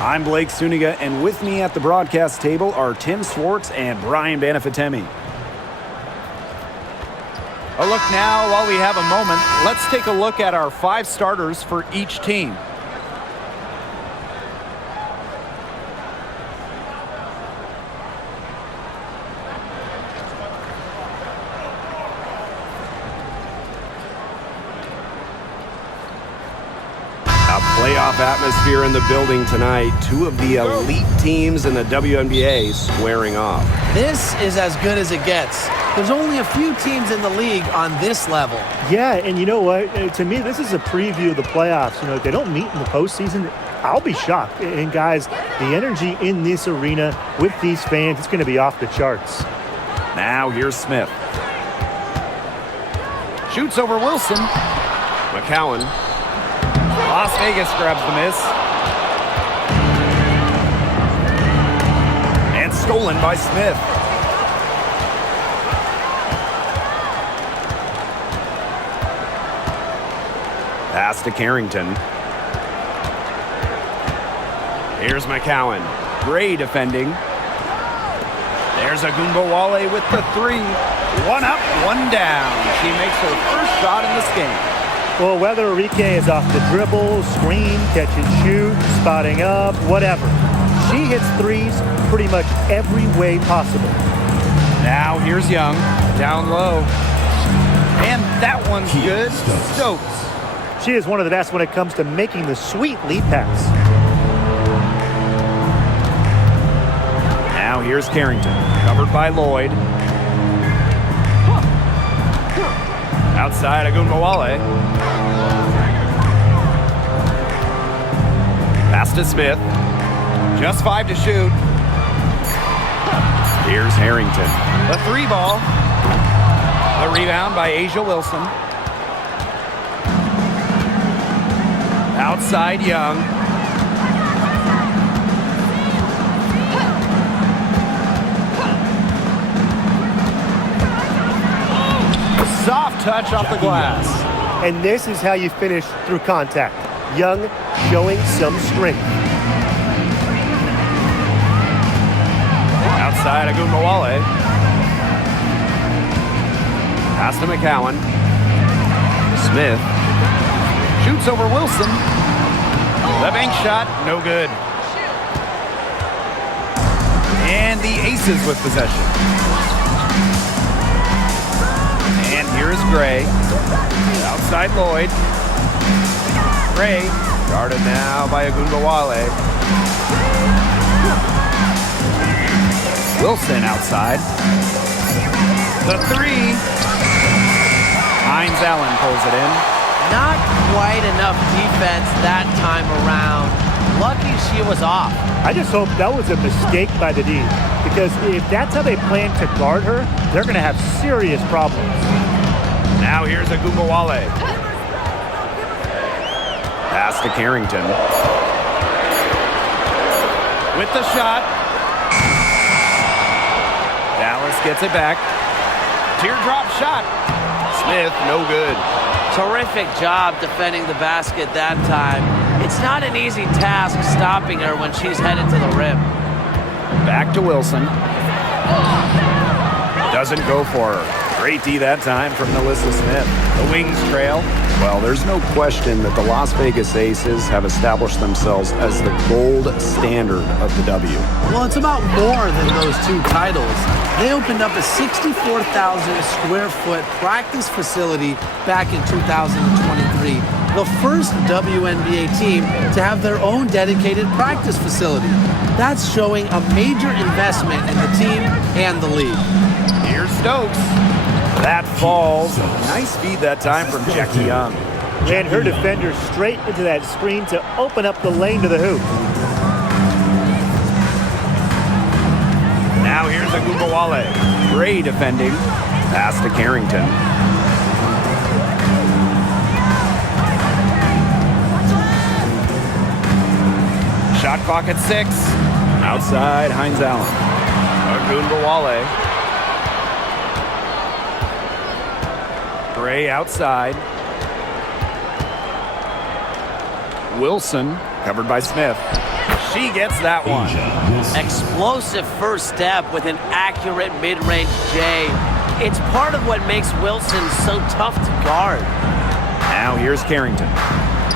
I'm Blake Suniga, and with me at the broadcast table are Tim Swartz and Brian Banafitemi. A look now, while we have a moment, let's take a look at our 5 starters for each team. Playoff atmosphere in the building tonight. 2 of the elite teams in the WNBA squaring off. This is as good as it gets. There's only a few teams in the league on this level. Yeah, and you know what? To me, this is a preview of the playoffs. You know, if they don't meet in the postseason, I'll be shocked. And guys, the energy in this arena with these fans, it's going to be off the charts. Now here's Smith. Shoots over Wilson. McCowan. Las Vegas grabs the miss. And stolen by Smith. Pass to Carrington. Here's McCowan. Gray defending. There's Agunbowale with the 3. 1 up, 1 down. She makes her first shot in this game. Well, whether Enrique is off the dribble, screen, catch and shoot, spotting up, whatever, she hits threes pretty much every way possible. Now here's Young, down low. And that one's good. Stokes. She is one of the best when it comes to making the sweet lead pass. Now here's Carrington. Covered by Lloyd. Outside Agunbowale. Pass to Smith. Just 5 to shoot. Here's Harrington. The 3 ball. The rebound by A'ja Wilson. Outside Young. Soft touch off the glass. And this is how you finish through contact. Young showing some strength. Outside Agunbowale. Pass to McCowan. Smith. Shoots over Wilson. The bank shot, no good. And the Aces with possession. And here is Gray. Outside Lloyd. Gray, guarded now by Agunbowale. Wilson outside. The 3. Hines Allen pulls it in. Not quite enough defense that time around. Lucky she was off. I just hope that was a mistake by the D, because if that's how they plan to guard her, they're going to have serious problems. Now here's Agunbowale. Pass to Carrington. With the shot. Dallas gets it back. Teardrop shot. Smith, no good. Terrific job defending the basket that time. It's not an easy task stopping her when she's headed to the rim. Back to Wilson. Doesn't go for her. Great D that time from Melissa Smith. The Wings trail. Well, there's no question that the Las Vegas Aces have established themselves as the gold standard of the W. Well, it's about more than those 2 titles. They opened up a 64,000 square foot practice facility back in 2023. The first WNBA team to have their own dedicated practice facility. That's showing a major investment in the team and the league. Here's Stokes. That falls. Nice feed that time from Jackie Young. Ran her defender straight into that screen to open up the lane to the hoop. Now here's Agunbowale. Gray defending. Pass to Carrington. Shot clock at 6. Outside, Hines Allen. Agunbowale. Gray outside. Wilson, covered by Smith. She gets that one. Explosive first step with an accurate mid-range J. It's part of what makes Wilson so tough to guard. Now here's Carrington.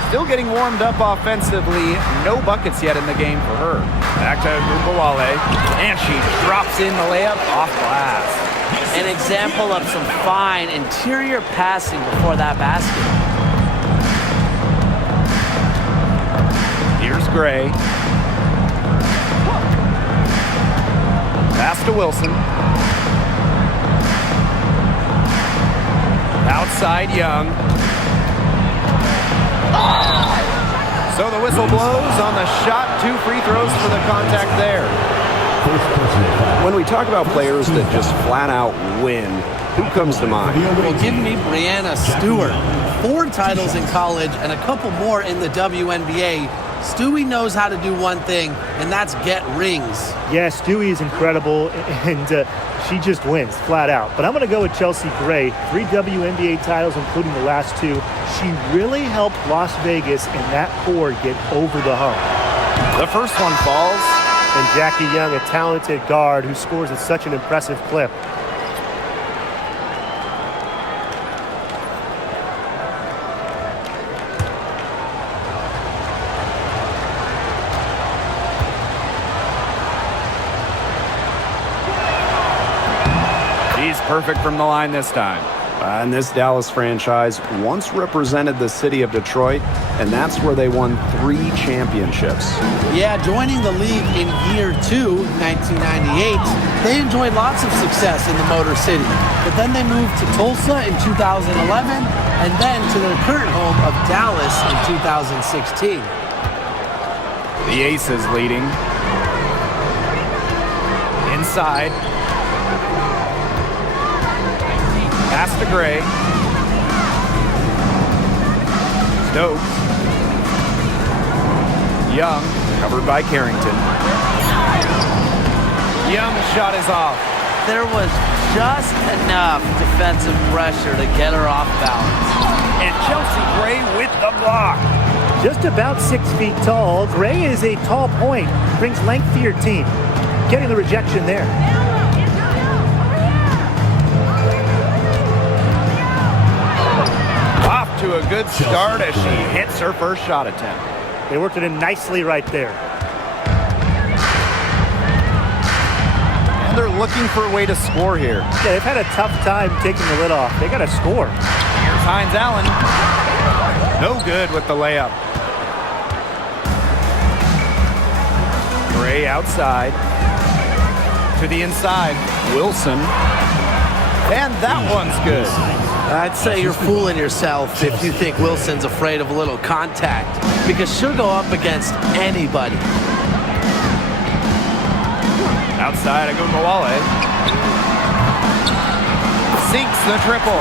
Still getting warmed up offensively. No buckets yet in the game for her. Back to Gumbawale. And she drops in the layup off glass. An example of some fine interior passing before that basket. Here's Gray. Pass to Wilson. Outside Young. So the whistle blows on the shot. 2 free throws for the contact there. When we talk about players that just flat out win, who comes to mind? Well, give me Breanna Stewart. 4 titles in college and a couple more in the WNBA. Stewie knows how to do one thing, and that's get rings. Yeah, Stewie is incredible, and she just wins flat out. But I'm going to go with Chelsea Gray. 3 WNBA titles, including the last 2. She really helped Las Vegas and that core get over the hump. The first one falls. And Jackie Young, a talented guard who scores at such an impressive clip. He's perfect from the line this time. And this Dallas franchise once represented the city of Detroit, and that's where they won 3 championships. Yeah, joining the league in year 2, 1998, they enjoyed lots of success in the Motor City. But then they moved to Tulsa in 2011, and then to their current home of Dallas in 2016. The Aces leading. Inside. Pass to Gray. Stokes. Young, covered by Carrington. Young's shot is off. There was just enough defensive pressure to get her off balance. And Chelsea Gray with the block. Just about 6 feet tall, Gray is a tall point, brings length to your team. Getting the rejection there. Off to a good start as she hits her first shot attempt. They worked it in nicely right there. And they're looking for a way to score here. Yeah, they've had a tough time taking the lid off. They got to score. Here's Hines Allen. No good with the layup. Gray outside. To the inside. Wilson. And that one's good. I'd say you're fooling yourself if you think Wilson's afraid of a little contact, because she'll go up against anybody. Outside, Agumbawale. Sinks the triple.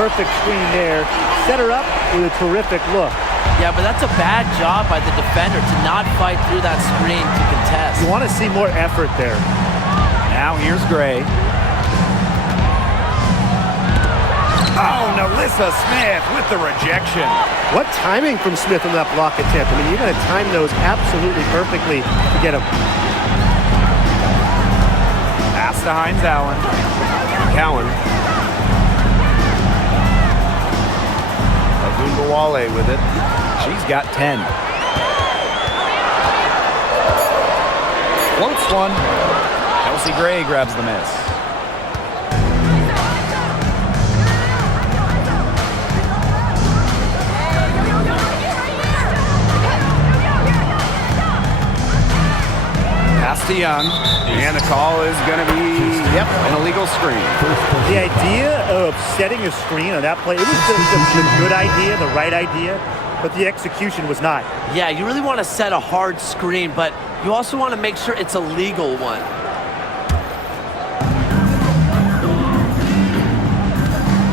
Perfect screen there. Set her up with a terrific look. Yeah, but that's a bad job by the defender to not fight through that screen to contest. You want to see more effort there. Now here's Gray. Oh, Nalissa Smith with the rejection. What timing from Smith on that block attempt. I mean, you're going to time those absolutely perfectly to get them. Pass to Hines Allen. Cowan. Agumbawale with it. She's got 10. Floats one. Chelsea Gray grabs the miss. Pass to Young, and the call is going to be, an illegal screen. The idea of setting a screen on that play, it was the good idea, the right idea, but the execution was not. Yeah, you really want to set a hard screen, but you also want to make sure it's a legal one.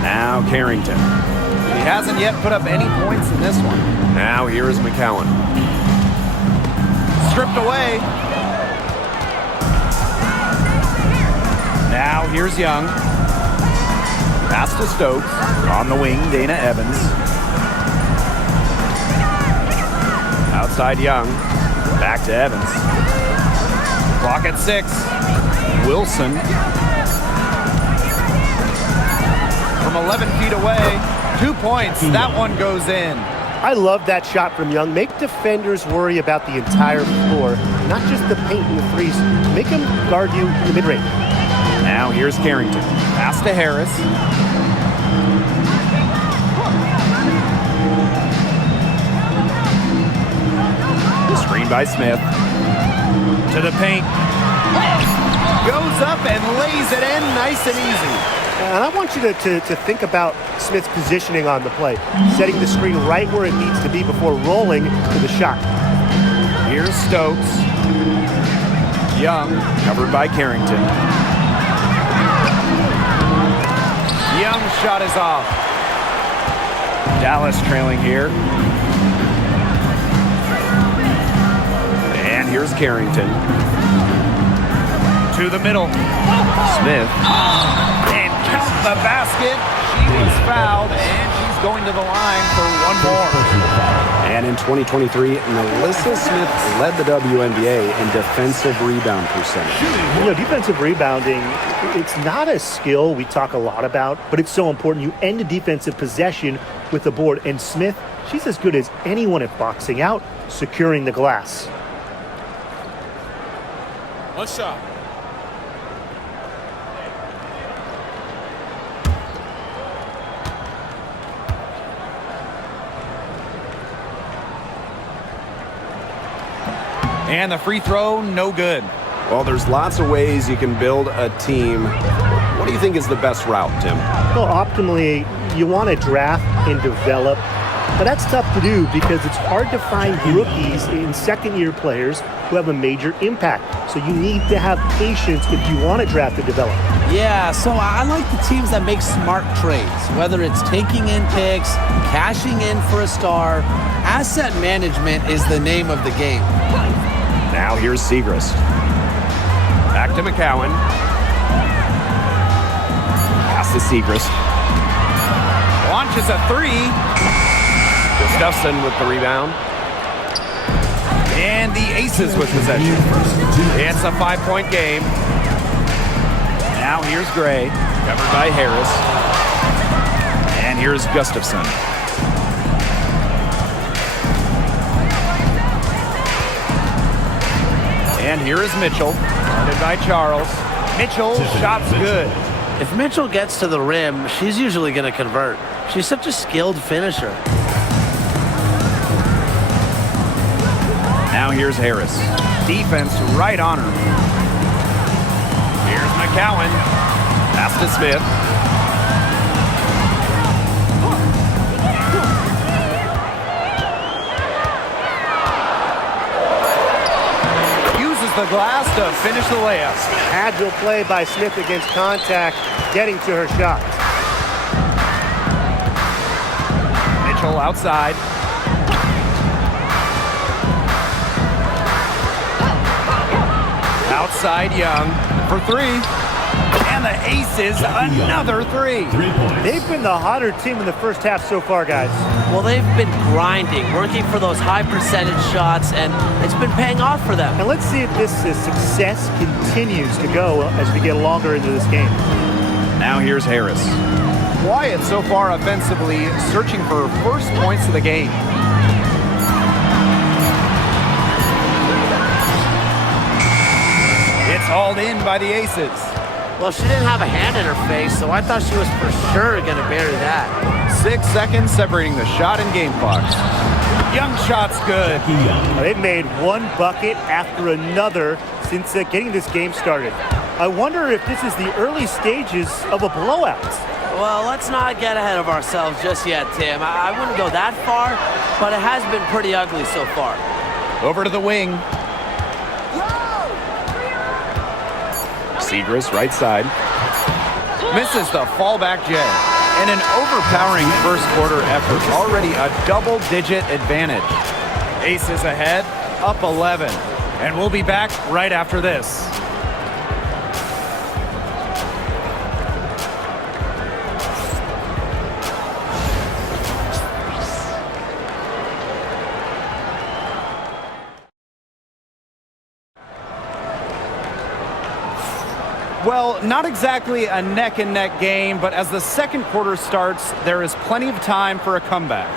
Now Carrington. He hasn't yet put up any points in this one. Now here is McCowan. Stripped away. Now here's Young. Pass to Stokes. On the wing, Dana Evans. Outside Young. Back to Evans. Clock at 6. Wilson. From 11 feet away. 2 points. That one goes in. I love that shot from Young. Make defenders worry about the entire floor, not just the paint and the threes. Make them guard you in the mid-range. Now here's Carrington. Pass to Harris. Screen by Smith. To the paint. Goes up and lays it in nice and easy. And I want you to think about Smith's positioning on the play, setting the screen right where it needs to be before rolling to the shot. Here's Stokes. Young, covered by Carrington. Young's shot is off. Dallas trailing here. And here's Carrington. To the middle. Smith. And count the basket. She was fouled, and she's going to the line for one more. And in 2023, Melissa Smith led the WNBA in defensive rebound percentage. You know, defensive rebounding, it's not a skill we talk a lot about, but it's so important. You end a defensive possession with the board. And Smith, she's as good as anyone at boxing out, securing the glass. One shot. And the free throw, no good. Well, there's lots of ways you can build a team. What do you think is the best route, Tim? Well, optimally, you want to draft and develop, but that's tough to do because it's hard to find rookies and second-year players who have a major impact. So you need to have patience if you want to draft and develop. Yeah, so I like the teams that make smart trades, whether it's taking in picks, cashing in for a star. Asset management is the name of the game. Now here's Segrist. Back to McCowan. Pass to Segrist. Launches a 3. Gustafson with the rebound. And the Aces with possession. It's a 5-point game. Now here's Gray, covered by Harris. And here's Gustafson. And here is Mitchell, guarded by Charles. Mitchell, shot's good. If Mitchell gets to the rim, she's usually going to convert. She's such a skilled finisher. Now here's Harris. Defense right on her. Here's McCowan. Pass to Smith. Uses the glass to finish the layup. Agile play by Smith against contact, getting to her shot. Mitchell outside. Outside Young for 3. And the Aces, another 3. They've been the hotter team in the first half so far, guys. Well, they've been grinding, working for those high percentage shots, and it's been paying off for them. And let's see if this success continues to go as we get longer into this game. Now here's Harris. Quiet so far offensively, searching for first points of the game. It's hauled in by the Aces. Well, she didn't have a hand in her face, so I thought she was for sure going to bury that. 6 seconds separating the shot and game clocks. Young shot's good. They've made one bucket after another since getting this game started. I wonder if this is the early stages of a blowout. Well, let's not get ahead of ourselves just yet, Tim. I wouldn't go that far, but it has been pretty ugly so far. Over to the wing. Segrist, right side. Misses the fallback J. And an overpowering first quarter effort. Already a double-digit advantage. Aces ahead, up 11. And we'll be back right after this. Well, not exactly a neck-and-neck game, but as the second quarter starts, there is plenty of time for a comeback.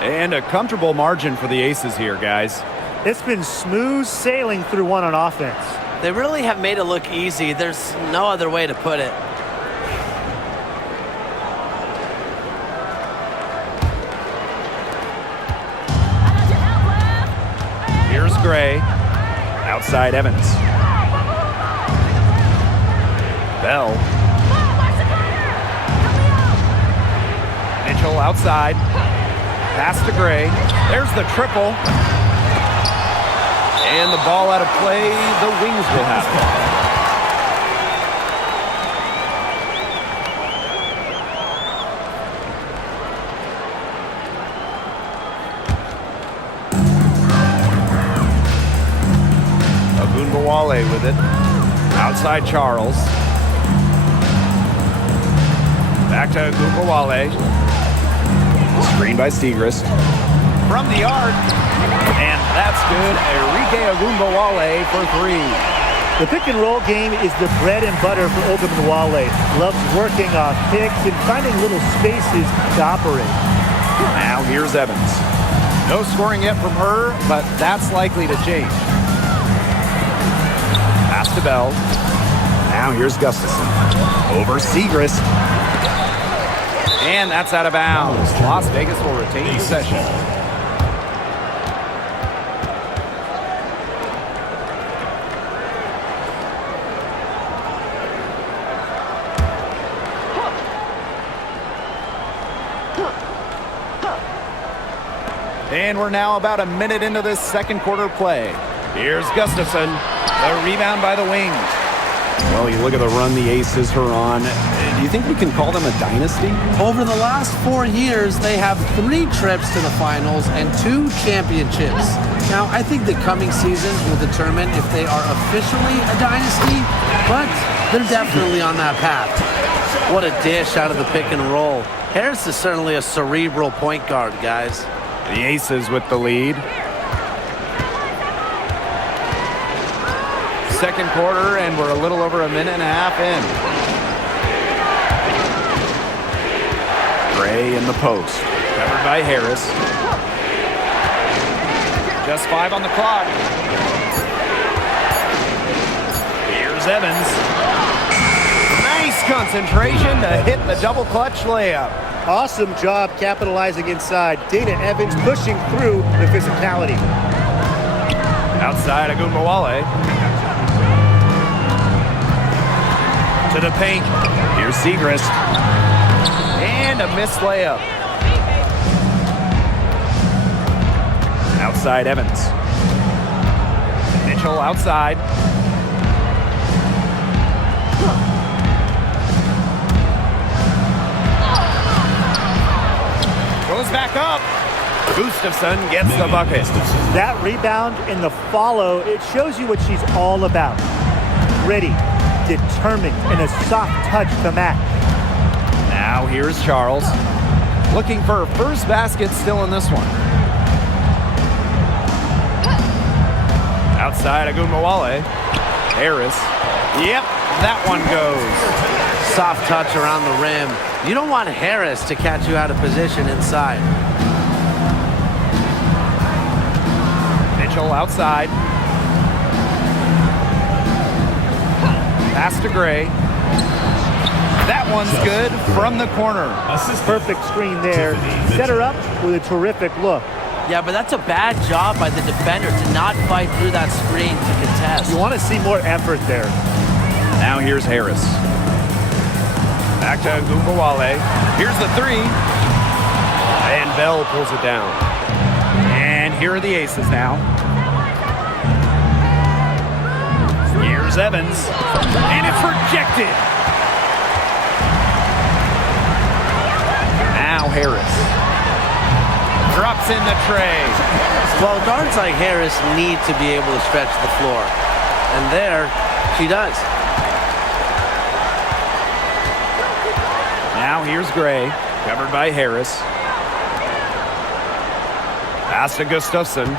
And a comfortable margin for the Aces here, guys. It's been smooth sailing through one on offense. They really have made it look easy. There's no other way to put it. Here's Gray. Outside Evans. Bell. Mitchell outside. Pass to Gray. There's the triple. And the ball out of play. The Wings will have it. Wale with it. Outside Charles. Back to Wale. Screen by Segrist. From the arc. And that's good. Enrique Ogunbowale for three. The pick and roll game is the bread and butter for Ogunbowale. Loves working off picks and finding little spaces to operate. Now here's Evans. No scoring yet from her, but that's likely to change. Pass to Bell. Now here's Gustafson. Over Segrist. And that's out of bounds. Las Vegas will retain possession. And we're now about a minute into this second quarter play. Here's Gustafson. The rebound by the Wings. Well, you look at the run the Aces are on. Do you think we can call them a dynasty? Over the last 4 years, they have 3 trips to the finals and 2 championships. Now, I think the coming season will determine if they are officially a dynasty, but they're definitely on that path. What a dish out of the pick and roll. Harris is certainly a cerebral point guard, guys. The Aces with the lead. Second quarter, and we're a little over a minute and a half in. Gray in the post. Covered by Harris. Just 5 on the clock. Here's Evans. Nice concentration to hit the double clutch layup. Awesome job capitalizing inside. Dana Evans pushing through the physicality. Outside Ogunbowale. To the paint. Here's Segrist. And a missed layup. Outside Evans. Mitchell outside. Goes back up. Gustafson gets the bucket. That rebound and the follow, it shows you what she's all about. Gritty, determined, and a soft touch to match. Now here's Charles. Looking for her first basket still in this one. Outside Ogunbowale. Harris. Yep, that one goes. Soft touch around the rim. You don't want Harris to catch you out of position inside. Mitchell outside. Pass to Gray. That one's good from the corner. Perfect screen there. Set her up with a terrific look. Yeah, but that's a bad job by the defender to not fight through that screen to contest. You want to see more effort there. Now here's Harris. Back to Ogunbowale. Here's the three. And Bell pulls it down. And here are the Aces now. Here's Evans. And it's rejected. Now Harris. Drops in the tray. Well, guards like Harris need to be able to stretch the floor. And there, she does. Now here's Gray, covered by Harris. Pass to Gustafson.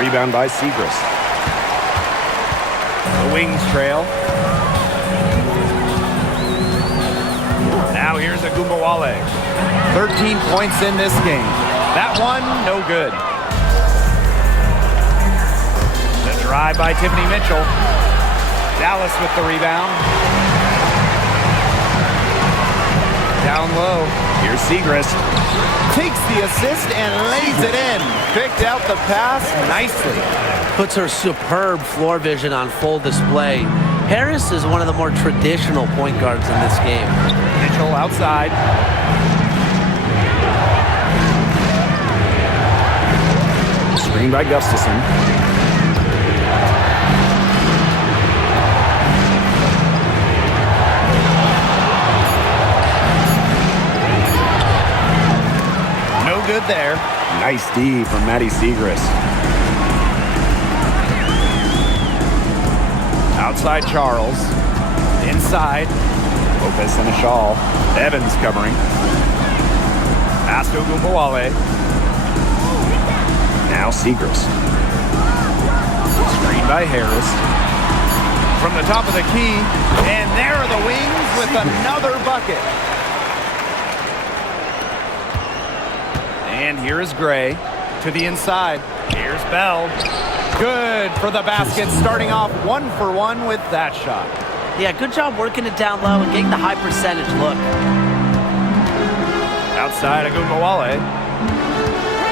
The Rebound by Segrist. The Wings trail. Now here's Agumbawale. 13 points in this game. That one, no good. The drive by Tiffany Mitchell. Dallas with the rebound. Down low. Here's Segrist. Takes the assist and lays it in. Picked out the pass nicely. Puts her superb floor vision on full display. Harris is one of the more traditional point guards in this game. Mitchell outside. Screen by Gustafson. No good there. Nice D from Maddie Segrist. Outside Charles. Inside. Lopez and a shawl. Evans covering. Pass to Agumbawale. Now Segrist. Screen by Harris. From the top of the key. And there are the Wings with another bucket. And here is Gray to the inside. Here's Bell. Good for the basket, starting off 1-for-1 with that shot. Yeah, good job working it down low and getting the high percentage look. Outside Agumbawale.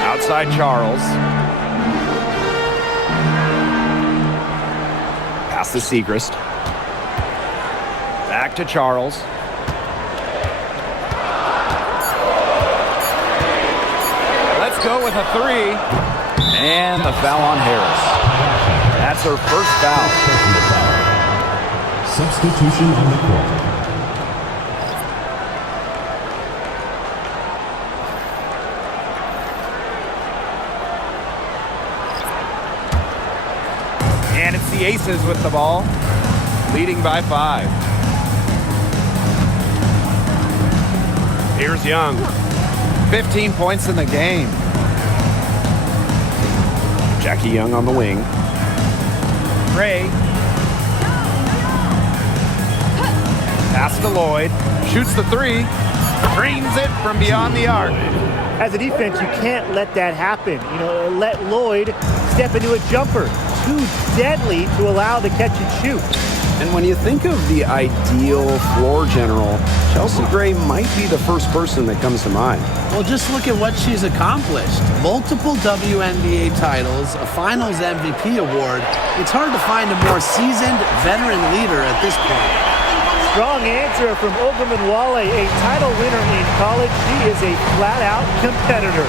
Outside Charles. Pass to Segrist. Back to Charles. Let's go with a three. And the foul on Harris. That's her first foul. Substitution on the court. And it's the Aces with the ball, leading by 5. Here's Young. 15 points in the game. Jackie Young on the wing. Gray. Pass to Lloyd. Shoots the three. Drains it from beyond the arc. As a defense, you can't let that happen. You know, let Lloyd step into a jumper. Too deadly to allow the catch and shoot. And when you think of the ideal floor general, Chelsea Gray might be the first person that comes to mind. Well, just look at what she's accomplished. Multiple WNBA titles, a Finals MVP award. It's hard to find a more seasoned veteran leader at this point. Strong answer from Ogunbowale, a title winner in college. She is a flat-out competitor.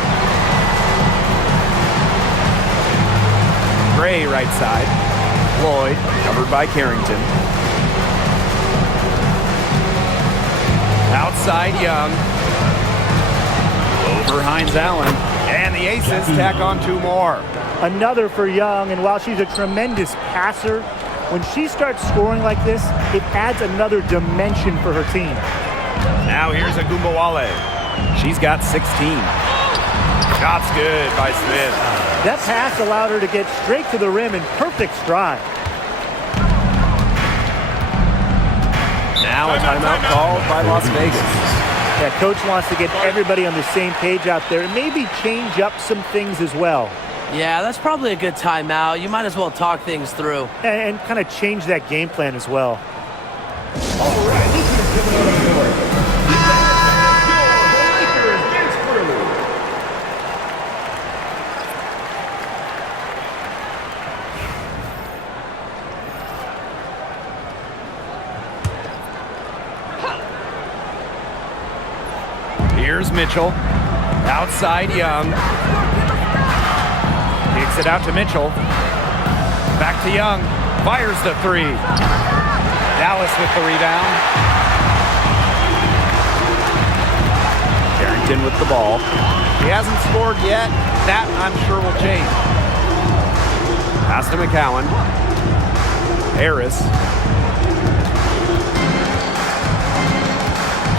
Gray right side. Lloyd covered by Carrington. Outside Young. Over Hines Allen. And the Aces tack on 2 more. Another for Young, and while she's a tremendous passer, when she starts scoring like this, it adds another dimension for her team. Now here's Agumbawale. She's got 16. Shot's good by Smith. That pass allowed her to get straight to the rim in perfect stride. Now a timeout called by Las Vegas. Yeah, coach wants to get everybody on the same page out there and maybe change up some things as well. Yeah, that's probably a good timeout. You might as well talk things through. And kind of change that game plan as well. All right, listen to coming out of the court. Here's Mitchell. Outside Young. Kicks it out to Mitchell. Back to Young. Fires the three. Dallas with the rebound. Carrington with the ball. He hasn't scored yet. That, I'm sure, will change. Pass to McCowan. Harris.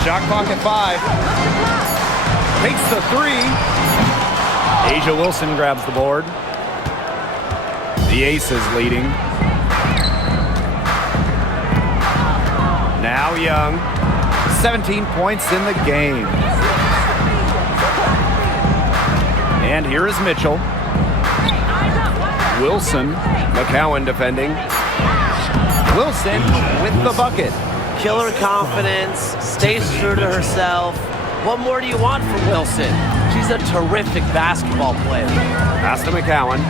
Shot clock at 5. Takes the three. Asia Wilson grabs the board. The Aces leading. Now Young. 17 points in the game. And here is Mitchell. Wilson. McCowan defending. Wilson with the bucket. Killer confidence, stays true to herself. What more do you want from Wilson? She's a terrific basketball player. Pass to McCowan.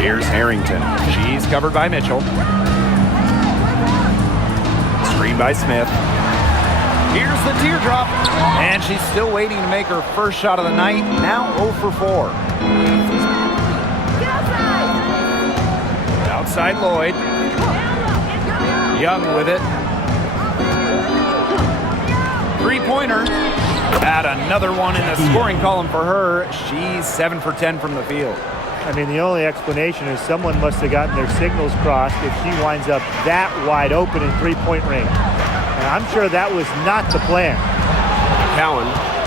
Here's Harrington. She's covered by Mitchell. Screen by Smith. Here's the teardrop. And she's still waiting to make her first shot of the night. Now 0 for 4. Outside Lloyd. Young with it. Three-pointer. Add another one in the scoring column for her. She's 7 for 10 from the field. I mean, the only explanation is someone must have gotten their signals crossed if she winds up that wide open in three-point range. And I'm sure that was not the plan.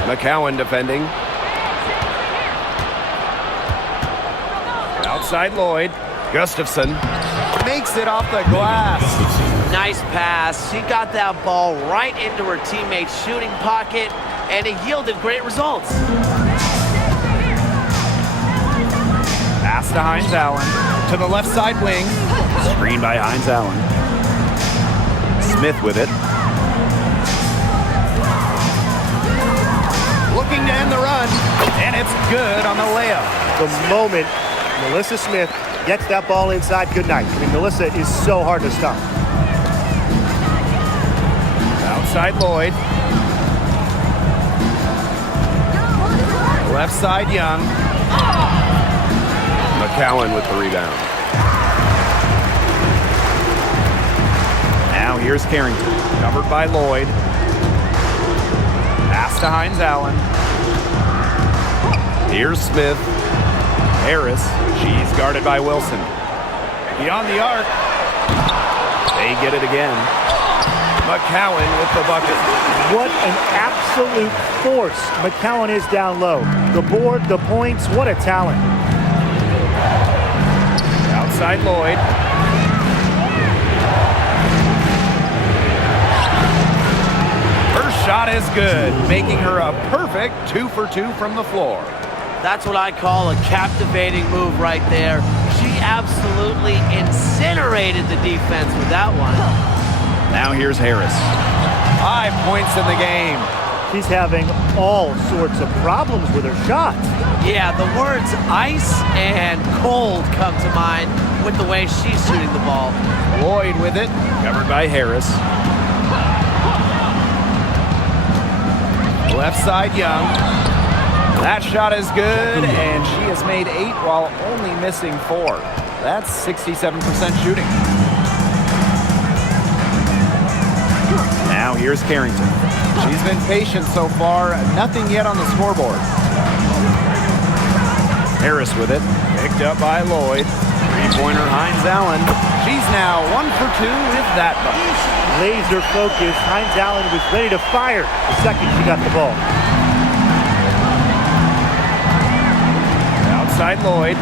McCowan defending. Outside Lloyd. Gustafson makes it off the glass. Nice pass. She got that ball right into her teammate's shooting pocket, and it yielded great results. Pass to Hines Allen. To the left side wing. Screen by Hines Allen. Smith with it. Looking to end the run. And it's good on the layup. The moment Melissa Smith gets that ball inside, good night. I mean, Melissa is so hard to stop. Outside Lloyd. Left side Young. McCowan with the rebound. Now here's Carrington. Covered by Lloyd. Pass to Hines Allen. Here's Smith. Harris. She's guarded by Wilson. Beyond the arc. They get it again. McCowan with the bucket. What an absolute force McCowan is down low. The board, the points, what a talent. Outside Lloyd. Her shot is good, making her a perfect 2 for 2 from the floor. That's what I call a captivating move right there. She absolutely incinerated the defense with that one. Now here's Harris. 5 points in the game. She's having all sorts of problems with her shots. Yeah, the words ice and cold come to mind with the way she's shooting the ball. Lloyd with it, covered by Harris. Left side Young. That shot is good, and she has made 8 while only missing 4. That's 67% shooting. Now here's Carrington. She's been patient so far. Nothing yet on the scoreboard. Harris with it. Picked up by Lloyd. Three-pointer Hines Allen. She's now 1 for 2 with that bucket. Laser focused. Hines Allen was ready to fire the second she got the ball. Outside Lloyd.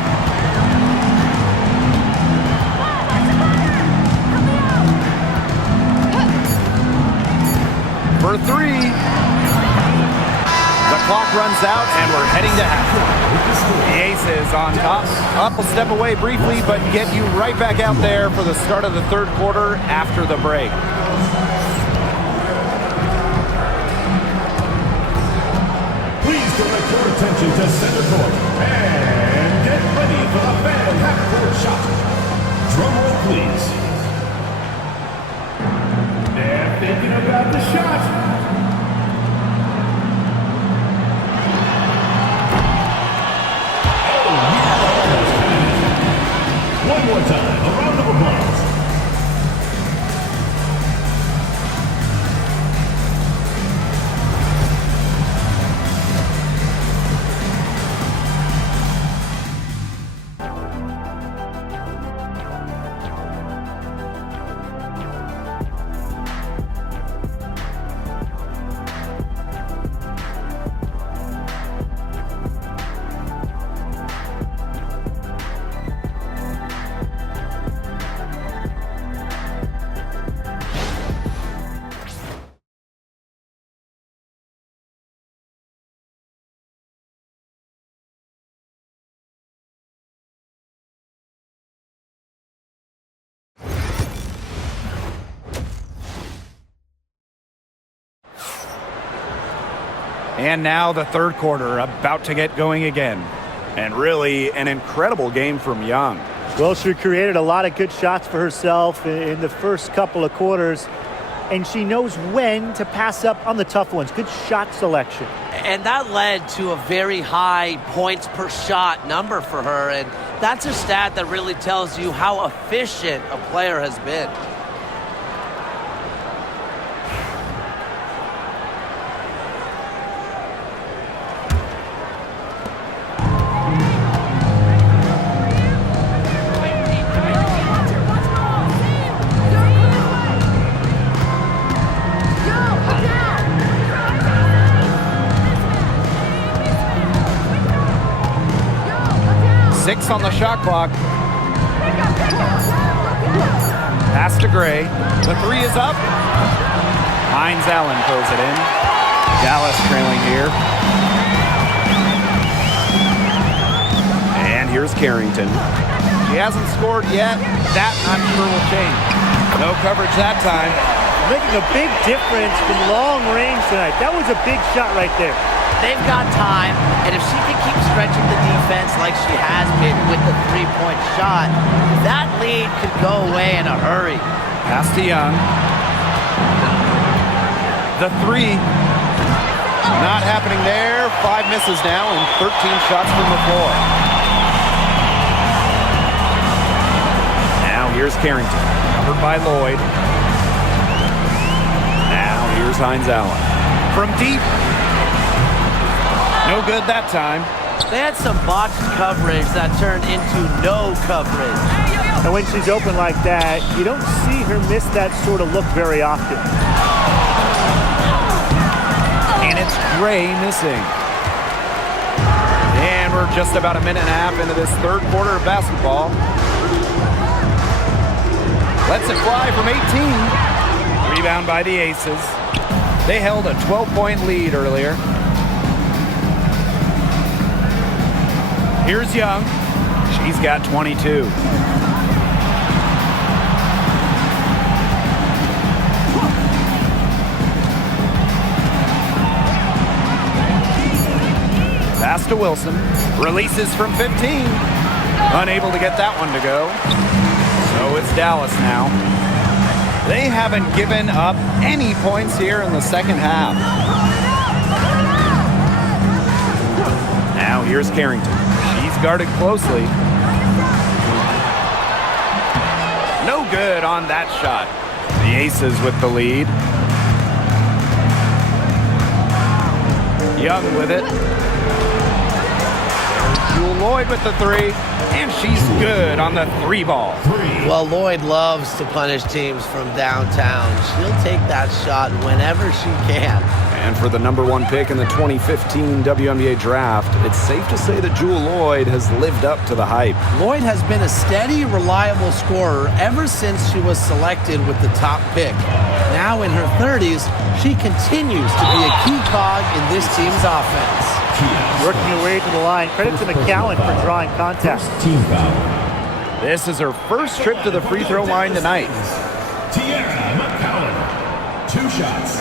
For 3. The clock runs out and we're heading to halftime. The Aces on top. Up will step away briefly, but get you right back out there for the start of the third quarter after the break. Please direct your attention to center court and get ready for the fan half-court shot. Drum roll, please. They're thinking about the shot. One more time, a round of applause. And now the third quarter about to get going again. And really an incredible game from Young. Well, she created a lot of good shots for herself in the first couple of quarters, and she knows when to pass up on the tough ones. Good shot selection. And that led to a very high points per shot number for her, and that's a stat that really tells you how efficient a player has been. On the shot clock. Pass to Gray. The three is up. Hines Allen pulls it in. Dallas trailing here. And here's Carrington. She hasn't scored yet. That I'm sure will change. No coverage that time. Making a big difference from long range tonight. That was a big shot right there. They've got time, and if she can keep stretching the defense like she has been with the three-point shot, that lead could go away in a hurry. Pass to Young. The three. Not happening there. 5 misses now and 13 shots from the floor. Now here's Carrington. Covered by Lloyd. Now here's Hines Allen. From deep. No good that time. They had some botched coverage that turned into no coverage. And when she's open like that, you don't see her miss that sort of look very often. And it's Gray missing. And we're just about a minute and a half into this third quarter of basketball. Lets it fly from 18. Rebound by the Aces. They held a 12-point lead earlier. Here's Young. She's got 22. Pass to Wilson. Releases from 15. Unable to get that one to go. So it's Dallas now. They haven't given up any points here in the second half. Now here's Carrington. She's guarded closely. No good on that shot. The Aces with the lead. Young with it. Jewel Lloyd with the three. And she's good on the three ball. Well, Lloyd loves to punish teams from downtown. She'll take that shot whenever she can. And for the #1 pick in the 2015 WNBA draft, it's safe to say that Jewel Lloyd has lived up to the hype. Lloyd has been a steady, reliable scorer ever since she was selected with the top pick. Now in her 30s, she continues to be a key cog in this team's offense. Working her way to the line. Credit to McCowan for drawing contact. Team foul. This is her first trip to the free throw line tonight. Tierra McCowan. 2 shots.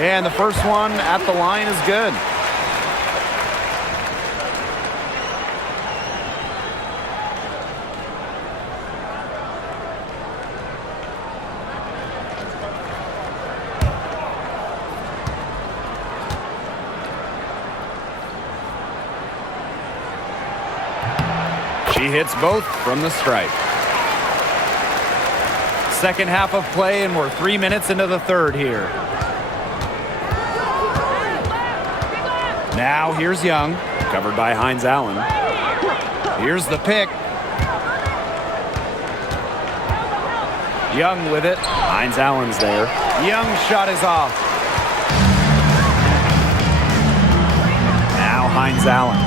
And the first one at the line is good. She hits both from the stripe. Second half of play, and we're 3 minutes into the third here. Now here's Young, Covered by Hines Allen. here's the pick. Young with it. Hines Allen's there. Young's shot is off. Now Hines Allen.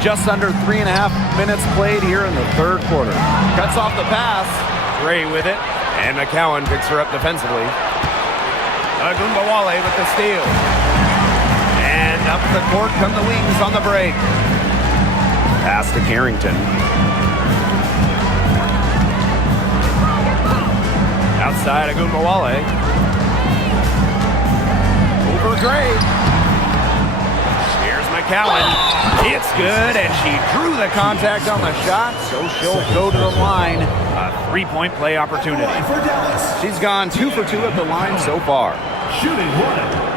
Just under 3.5 minutes played here in the third quarter. Cuts off the pass. Gray with it. And McCowan picks her up defensively. Agumbawale with the steal. And up the court come the Wings on the break. Pass to Carrington. Outside Agumbawale. Over Gray. Here's McCowan. It's good, and she drew the contact on the shot, so she'll go to the line. A three-point play opportunity. For Dallas, She's gone 2 for 2 at the line so far. shooting one.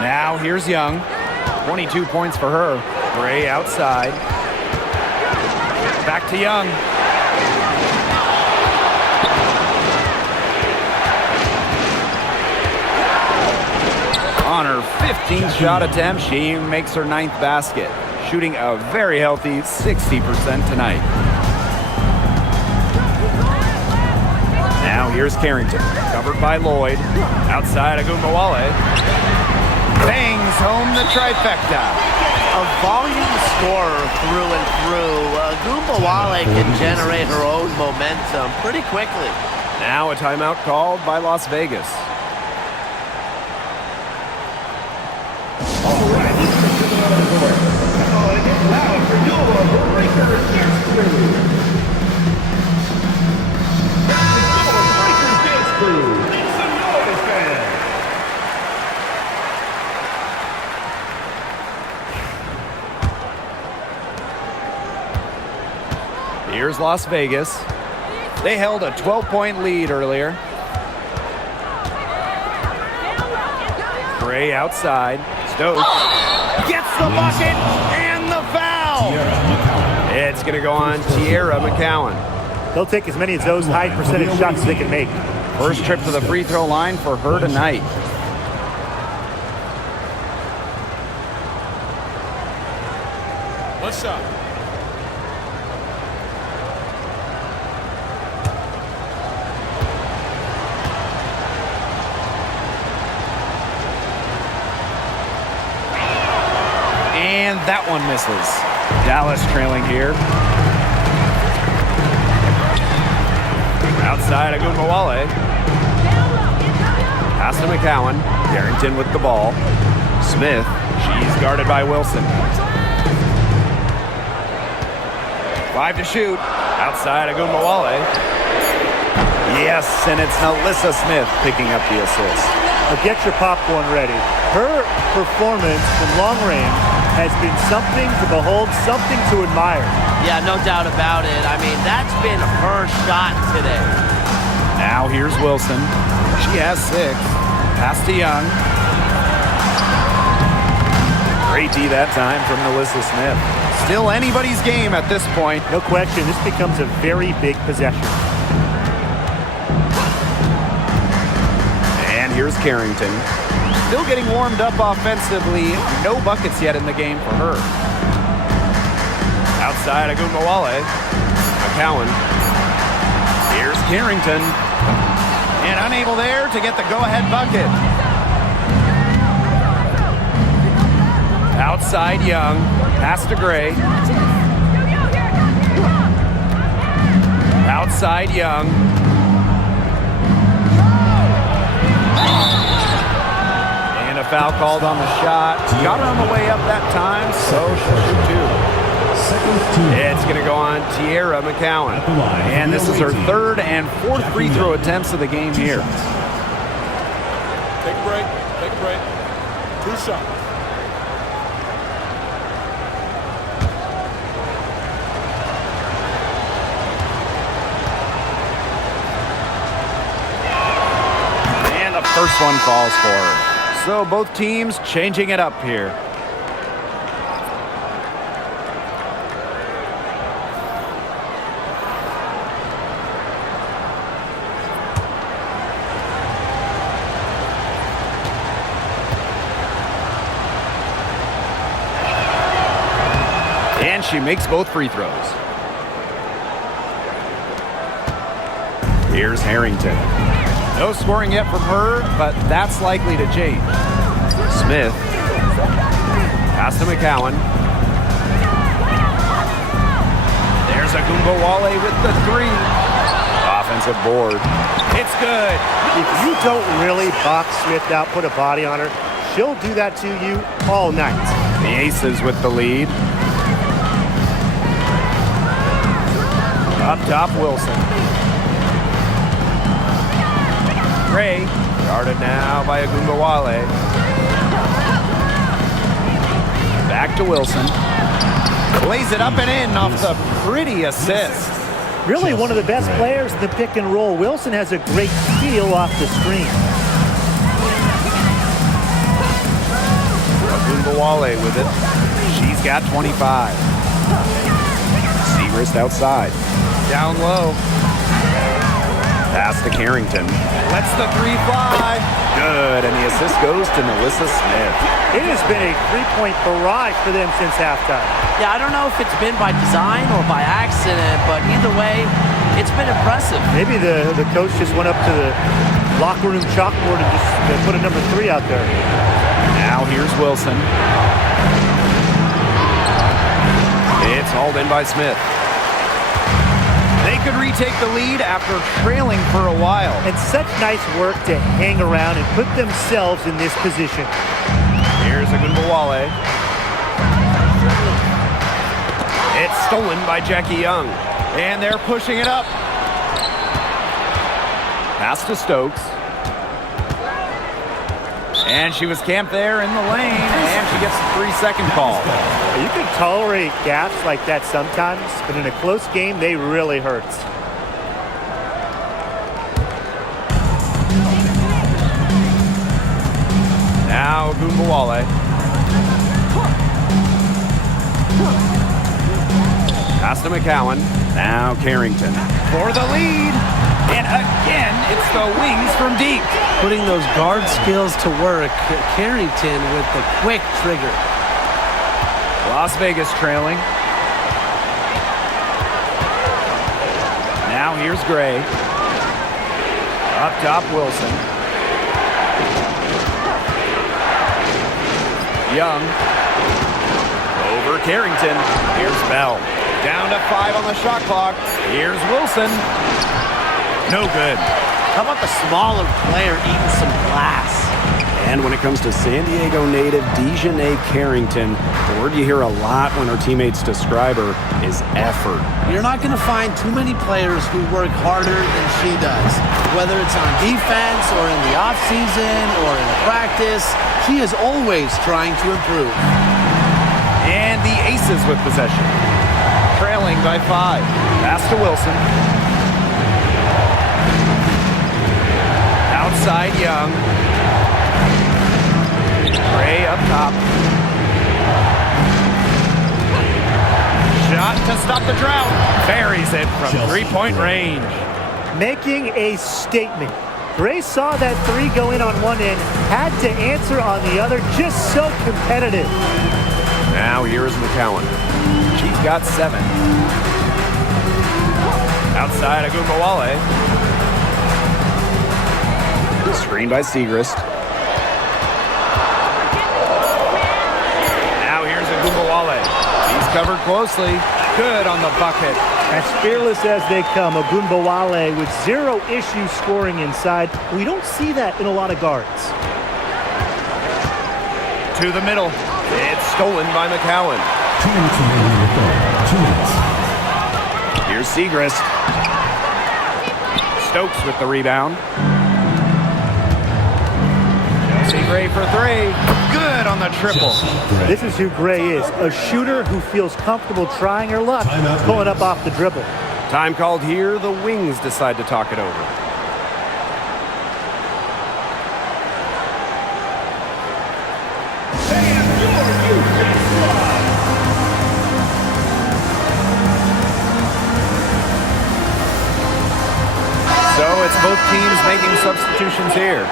Now here's Young. 22 points for her. Gray outside. Back to Young. On her 15th shot attempt, she makes her 9th basket. Shooting a very healthy 60% tonight. Now here's Carrington. Covered by Lloyd. Outside Agumbawale. Bangs home the trifecta. A volume scorer through and through. Agumbawale can generate her own momentum pretty quickly. Now a timeout called by Las Vegas. All right, let's get to the other court. Come on, get loud for your Breakers Dance Crew. Your Breakers Dance Crew. Make some noise, fans. Here's Las Vegas. They held a 12-point lead earlier. Gray outside. Stokes gets the bucket and the foul. It's going to go on Tierra McCowan. They'll take as many of those high percentage shots as they can make. First trip to the free throw line for her tonight. One shot. And that one misses. Dallas trailing here. Outside Agumbawale. Pass to McCowan. Carrington with the ball. Smith. She's guarded by Wilson. 5 to shoot. Outside Agumbawale. Yes, and it's Alyssa Smith picking up the assist. Now get your popcorn ready. Her performance from long range has been something to behold, something to admire. Yeah, no doubt about it. I mean, that's been her shot today. Now here's Wilson. She has 6. Pass to Young. Great D that time from Alyssa Smith. Still anybody's game at this point. No question, this becomes a very big possession. And here's Carrington. Still getting warmed up offensively. No buckets yet in the game for her. Outside Agumbawale. McCowan. Here's Carrington. And unable there to get the go-ahead bucket. Outside Young. Pass to Gray. Outside Young. And a foul called on the shot. Got her on the way up that time, so she'll shoot 2. It's going to go on Tierra McCowan. And this is her 3rd and 4th free throw attempts of the game here. Take a break. Take a break. 2 shots. And the first one falls for her. So both teams changing it up here. she makes both free throws. Here's Harrington. No scoring yet from her, but that's likely to change. Smith. Pass to McCowan. There's Agumbawale with the three. Offensive board. It's good. If you don't really box Smith out, put a body on her, she'll do that to you all night. The Aces with the lead. Up top, Wilson. Gray, guarded now by Agumbawale. Back to Wilson. Lays it up and in off the pretty assist. Really one of the best players in the pick and roll. Wilson has a great steal off the screen. Agumbawale with it. She's got 25. Segrist outside. Down low. Pass to Carrington. Lets the three fly. Good, and the assist goes to Melissa Smith. It has been a three-point barrage for them since halftime. Yeah, I don't know if it's been by design or by accident, but either way, it's been impressive. Maybe the coach just went up to the locker room chalkboard and just put a number 3 out there. Now here's Wilson. It's hauled in by Smith. They could retake the lead after trailing for a while. And such nice work to hang around and put themselves in this position. Here's Agumbawale. It's stolen by Jackie Young. And they're pushing it up. Pass to Stokes. And she was camped there in the lane, and she gets a 3-second call. You can tolerate gaps like that sometimes, but in a close game, they really hurt. Now Agumbawale. Pass to McCowan. Now Carrington. For the lead. And again, it's the wings from deep. Putting those guard skills to work. Carrington with the quick trigger. Las Vegas trailing. Now here's Gray. Up top, Wilson. Young. Over Carrington. Here's Bell. Down to 5 on the shot clock. Here's Wilson. No good. How about the smaller player eating some glass? And when it comes to San Diego native Dejanay Carrington, the word you hear a lot when her teammates describe her is effort. You're not going to find too many players who work harder than she does. Whether it's on defense or in the offseason or in practice, she is always trying to improve. And the Aces with possession. Trailing by 5. Pass to Wilson. Outside Young. Gray up top. Shot to stop the drought. Buries it from three-point range. Making a statement. Gray saw that 3 go in on one end, had to answer on the other, just so competitive. Now here is McCowan. She's got 7. Outside Agumbawale. Screen by Segrist. Now here's Agumbawale. He's covered closely. Good on the bucket. As fearless as they come, Agumbawale with 0 issues scoring inside. We don't see that in a lot of guards. To the middle. It's stolen by McCowan. 2 minutes remaining in the third. 2 minutes. Here's Segrist. Stokes with the rebound. Chelsea Gray for 3. Good on the triple. This is who Gray is, a shooter who feels comfortable trying her luck, going up off the dribble. Time called here. The Wings decide to talk it over. So it's both teams making substitutions here.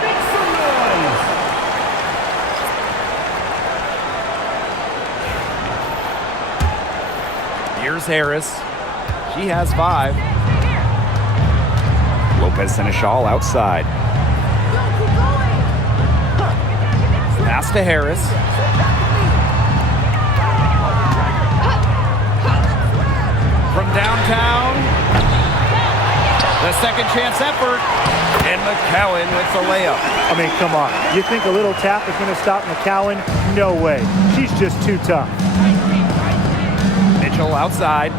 Harris. She has 5. Lopez Seneschal outside. Pass to Harris. From downtown, the second chance effort, and McCowan with the layup. I mean, come on. You think a little tap is going to stop McCowan? No way. She's just too tough. Mitchell outside.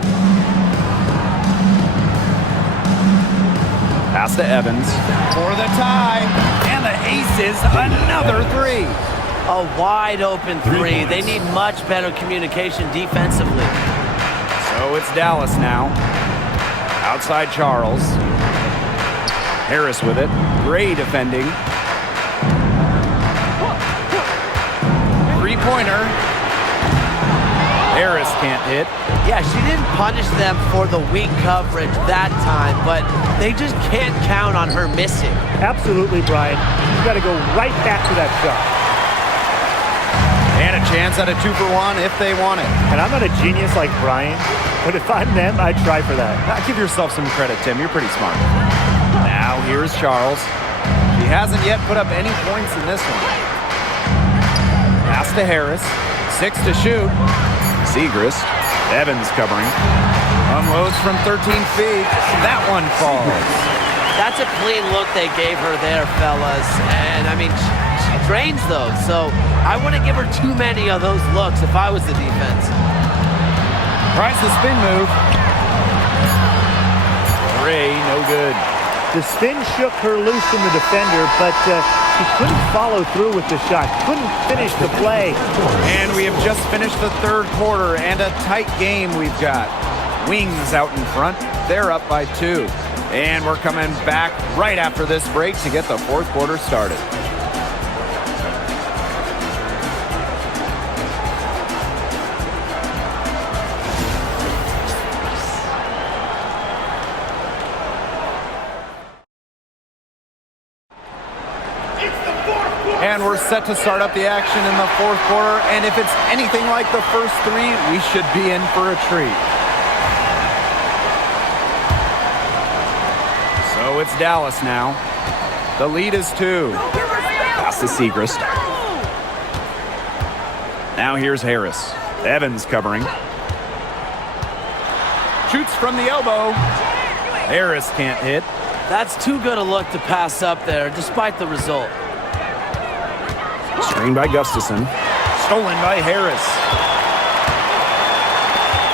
Pass to Evans for the tie, and the Aces another 3. A wide open 3. They need much better communication defensively. So it's Dallas now. Outside Charles. Harris with it. Gray defending. Three-pointer. Harris can't hit. Yeah, she didn't punish them for the weak coverage that time, but they just can't count on her missing. Absolutely, Brian. You've got to go right back to that shot. And a chance at a 2-for-1 if they want it. And I'm not a genius like Brian, but if I'm them, I'd try for that. Now, give yourself some credit, Tim. You're pretty smart. Now here's Charles. He hasn't yet put up any points in this one. Pass to Harris. 6 to shoot. Segrist. Evans covering. Unloads from 13 feet. That one falls. That's a clean look they gave her there, fellas. And, I mean, she drains those, so I wouldn't give her too many of those looks if I was the defense. Tries the spin move. Gray, no good. The spin shook her loose from the defender, but she couldn't follow through with the shot. Couldn't finish the play. And we have just finished the third quarter, and a tight game we've got. Wings out in front. They're up by 2. And we're coming back right after this break to get the fourth quarter started. And we're set to start up the action in the fourth quarter. And if it's anything like the first 3, we should be in for a treat. So it's Dallas now. The lead is 2. Pass to Segrist. Now here's Harris. Evans covering. Shoots from the elbow. Harris can't hit. That's too good a look to pass up there, despite the result. Screen by Gustafson. Stolen by Harris.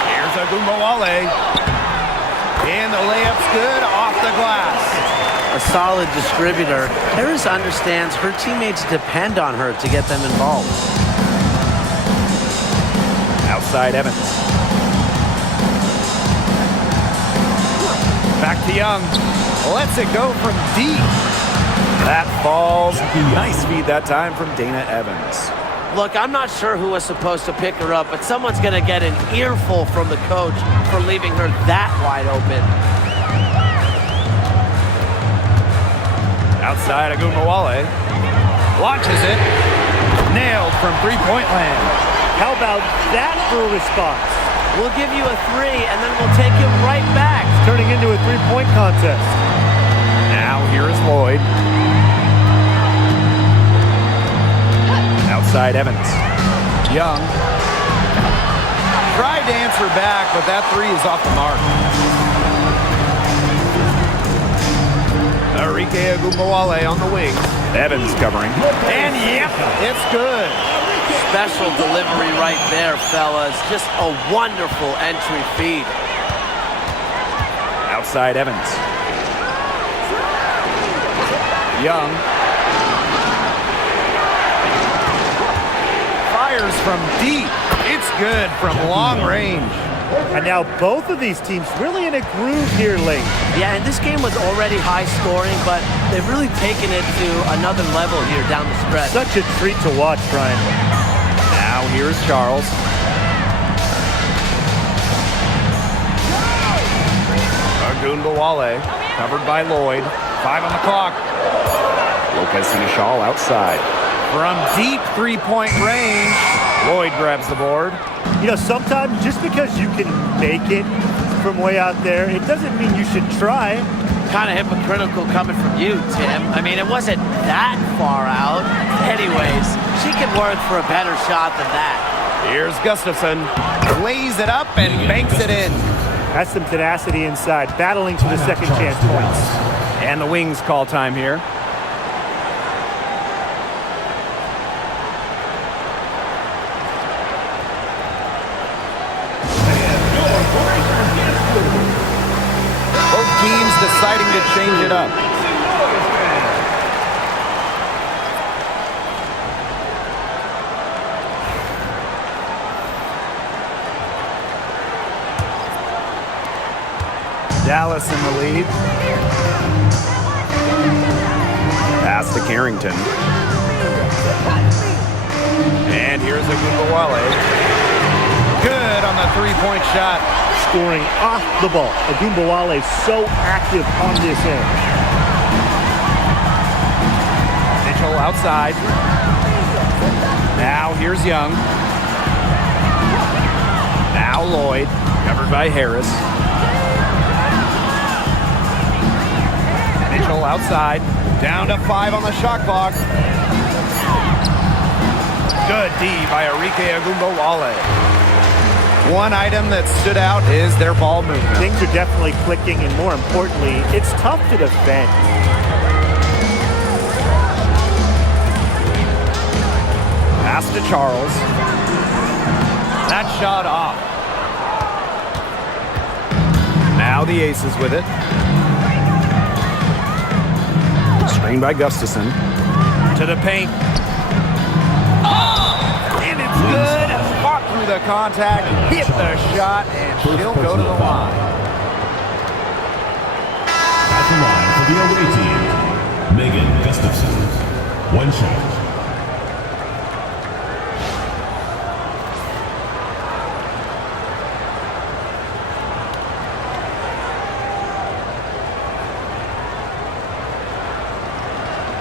Here's Agumbawale. And the layup's good off the glass. A solid distributor. Harris understands her teammates depend on her to get them involved. Outside Evans. Back to Young. Lets it go from deep. That falls. Nice feed that time from Dana Evans. Look, I'm not sure who was supposed to pick her up, but someone's going to get an earful from the coach for leaving her that wide open. Outside Agumbawale. Launches it. Nailed from three-point land. How about that for a response? We'll give you a 3, and then we'll take him right back. It's turning into a 3-point contest. Now here is Lloyd. Outside Evans. Young. Tried to answer back, but that 3 is off the mark. Enrique Agumbawale on the wing. Evans covering. And yep, it's good. Special delivery right there, fellas. Just a wonderful entry feed. Outside Evans. Young. Fires from deep. It's good from long range. And now both of these teams really in a groove here late. Yeah, and this game was already high scoring, but they've really taken it to another level here down the stretch. Such a treat to watch, Brian. Now here's Charles. Agumbawale covered by Lloyd. 5 on the clock. Lopez Seneschal outside. From deep three-point range, Lloyd grabs the board. You know, sometimes just because you can make it from way out there, it doesn't mean you should try. Kind of hypocritical coming from you, Tim. I mean, it wasn't that far out. Anyways, she can work for a better shot than that. Here's Gustafson. Lays it up and banks it in. That's some tenacity inside, battling for the second chance points. And the Wings call time here. Both teams deciding to change it up. Dallas in the lead. Pass to Carrington. And here's Agumbawale. Good on the three-point shot. Scoring off the ball. Agumbawale so active on this end. Mitchell outside. Now here's Young. Now Lloyd. Covered by Harris. Mitchell outside. Down to 5 on the shot clock. Good D by Arike Agumbawale. One item that stood out is their ball movement. Things are definitely clicking, and more importantly, it's tough to defend. Pass to Charles. That shot off. Now the Aces with it. Screen by Gustafson. To the paint. And it's good. Fought through the contact, hit the shot, and she'll go to the line. At the line for the away team, Megan Gustafson. One shot.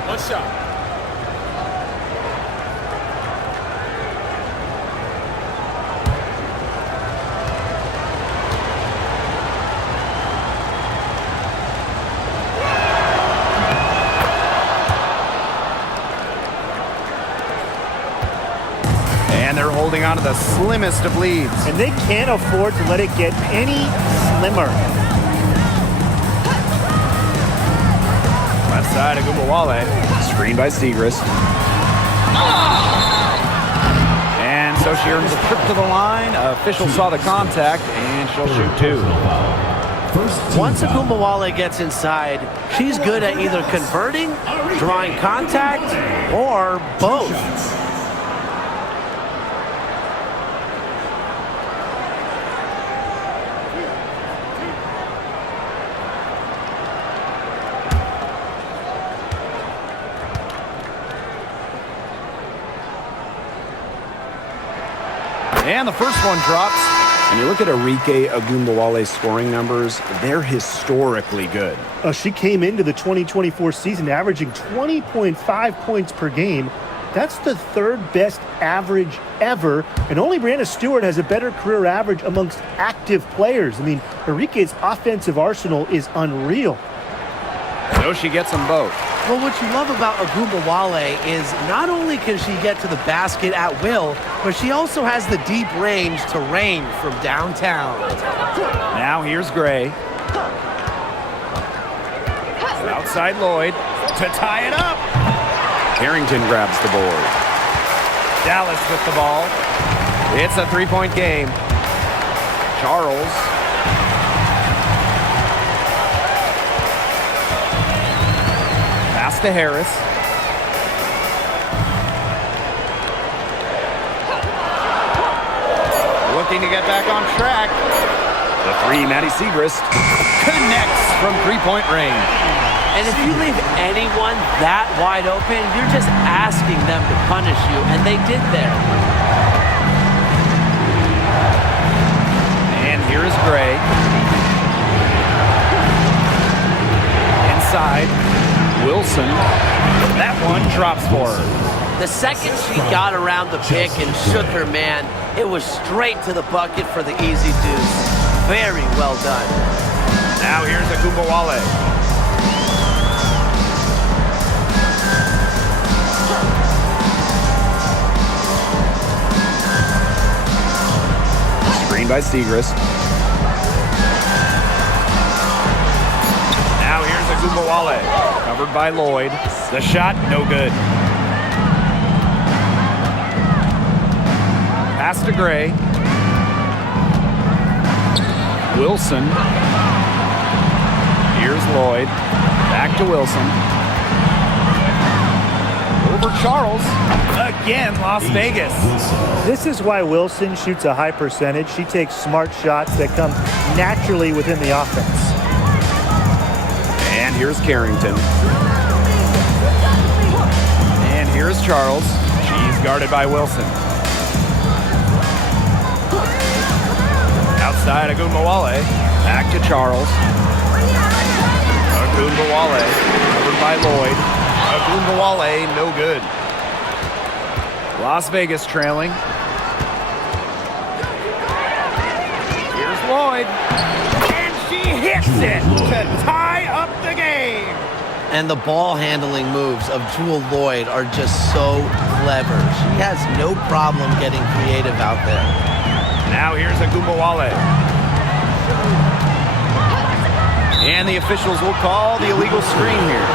One shot. And they're holding on to the slimmest of leads. And they can't afford to let it get any slimmer. Left side of Agumbawale. Screen by Segrist. And so she earns a trip to the line. Official saw the contact, and she'll shoot 2. Once Agumbawale gets inside, she's good at either converting, drawing contact, or both. And the first one drops. And you look at Arike Agumbawale's scoring numbers, they're historically good. She came into the 2024 season averaging 20.5 points per game. That's the third best average ever. And only Brianna Stewart has a better career average amongst active players. I mean, Arike's offensive arsenal is unreal. So she gets them both. Well, what you love about Agumbawale is not only can she get to the basket at will, but she also has the deep range to rain from downtown. Now here's Gray. Outside Lloyd to tie it up. Carrington grabs the board. Dallas with the ball. It's a three-point game. Charles. Pass to Harris. Looking to get back on track. The three, Maddie Segrist. Connects from three-point range. And if you leave anyone that wide open, you're just asking them to punish you, and they did there. And here is Gray. Inside. Wilson. That one drops for her. The second she got around the pick and shook her man, It was straight to the bucket for the easy deuce. Very well done. Now here's Agumbawale. Screen by Segrist. Now here's Agumbawale. Covered by Lloyd. The shot, no good. Pass to Gray. Wilson. Here's Lloyd. Back to Wilson. Over Charles. Again, Las Vegas. This is why Wilson shoots a high percentage. She takes smart shots that come naturally within the offense. And here's Carrington. And here's Charles. She's guarded by Wilson. Outside Agumbawale. Back to Charles. Agumbawale. Covered by Lloyd. Agumbawale, no good. Las Vegas trailing. Here's Lloyd. And she hits it to tie up the game. And the ball handling moves of Jewel Lloyd are just so clever. She has no problem getting creative out there. Now here's Agumbawale. And the officials will call the illegal screen here.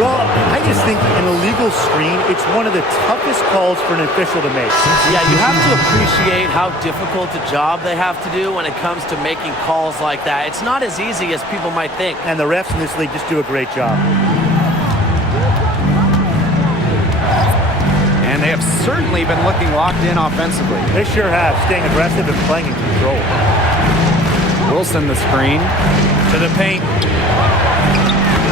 Well, I just think an illegal screen, it's one of the toughest calls for an official to make. Yeah, you have to appreciate how difficult a job they have to do when it comes to making calls like that. It's not as easy as people might think. And the refs in this league just do a great job. And they have certainly been looking locked in offensively. They sure have, staying aggressive and playing in control. Wilson the screen to the paint.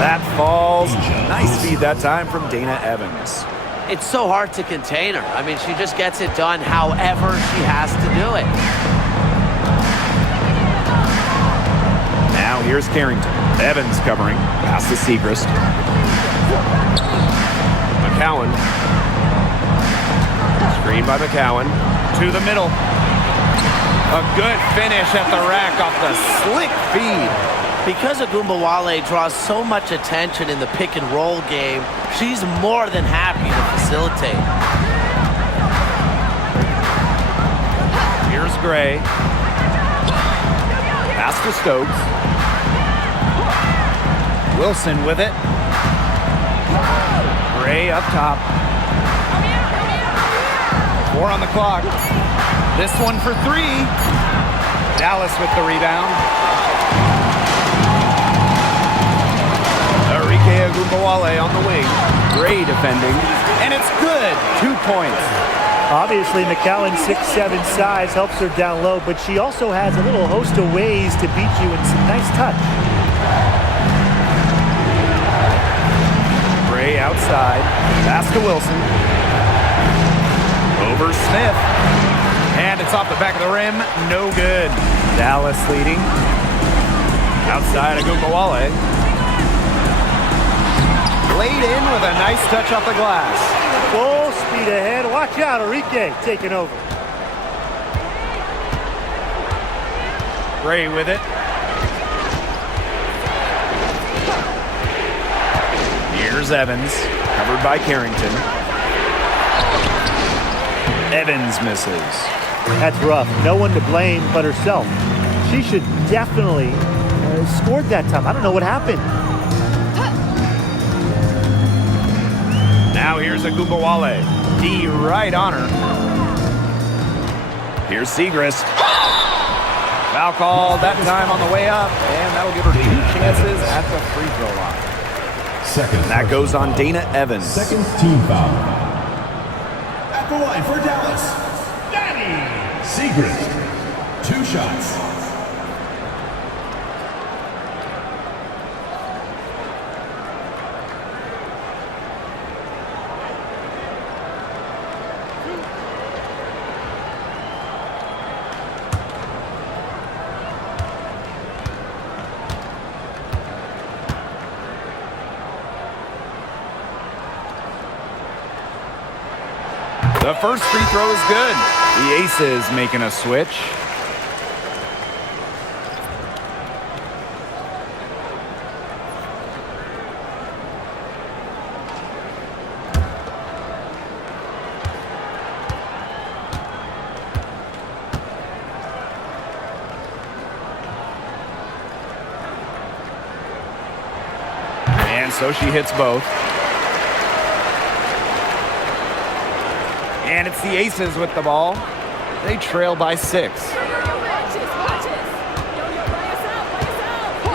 That falls. Nice feed that time from Dana Evans. It's so hard to contain her. I mean, she just gets it done however she has to do it. Now here's Carrington. Evans covering. Pass to Segrist. McCowan. Screen by McCowan. To the middle. A good finish at the rack off the slick feed. Because Agumbawale draws so much attention in the pick and roll game, she's more than happy to facilitate. Here's Gray. Pass to Stokes. Wilson with it. Gray up top. 4 on the clock. This one for 3. Dallas with the rebound. Agumbawale on the wing. Gray defending. And it's good. 2 points. Obviously, McCowan's 6'7" size helps her down low, but she also has a little host of ways to beat you in some nice touch. Gray outside. Pass to Wilson. Over Smith. And it's off the back of the rim. No good. Dallas leading. Outside Agumbawale. Laid in with a nice touch off the glass. Full speed ahead. Watch out, Enrique taking over. Gray with it. Here's Evans. Covered by Carrington. Evans misses. That's rough. No one to blame but herself. She should definitely scored that time. I don't know what happened. Now here's Agumbawale. D right on her. Here's Segrist. Foul called that time on the way up, and that'll give her 2 chances at the free throw line. Second. That goes on Dana Evans. Second team foul. At the line for Dallas, Danny Segrist. 2 shots. The first free throw is good. The Aces making a switch. And so she hits both. And it's the Aces with the ball. They trail by 6.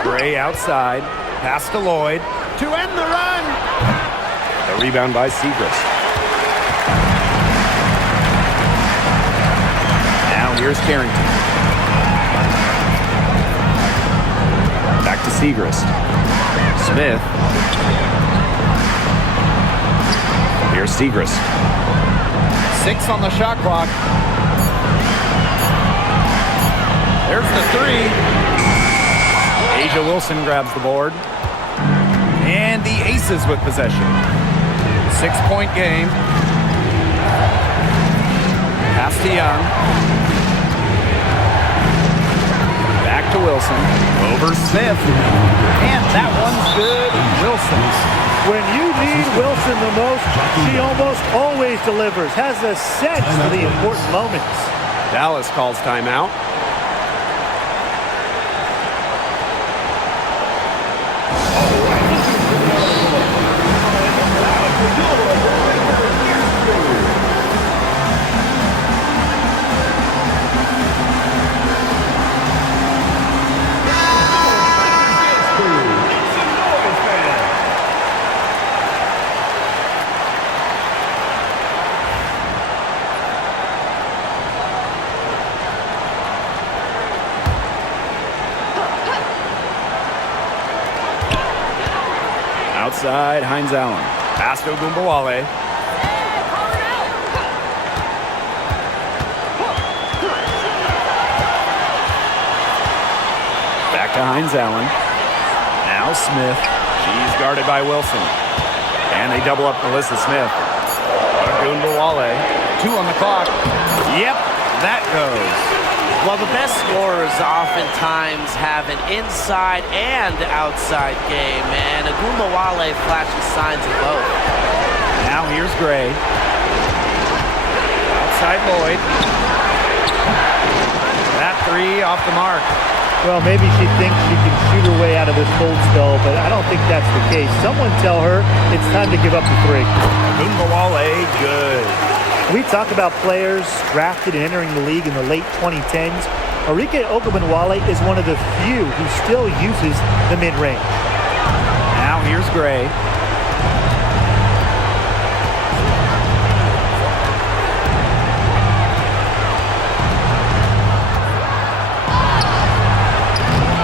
Gray outside. Pass to Lloyd to end the run. The rebound by Segrist. Now here's Carrington. Back to Segrist. Smith. Here's Segrist. 6 on the shot clock. There's the 3. Asia Wilson grabs the board. And the Aces with possession. 6-point game. Pass to Young. Back to Wilson. Over Smith. And that one's good. Wilson's. When you need Wilson the most, she almost always delivers, has a sense for the important moments. Dallas calls timeout. Outside, Hines Allen. Pass to Ogunbowale. Back to Hines Allen. Now Smith. She's guarded by Wilson. And they double up Melissa Smith. Ogunbowale. 2 on the clock. Yep, that goes. Well, the best scorers oftentimes have an inside and outside game, and Ogunbowale flashes signs of both. Now here's Gray. Outside Lloyd. That 3 off the mark. Well, maybe she thinks she can shoot her way out of this cold spell, but I don't think that's the case. Someone tell her it's time to give up the 3. Ogunbowale, good. We talk about players drafted and entering the league in the late 2010s. Arike Ogunbowale is one of the few who still uses the mid-range. Now here's Gray.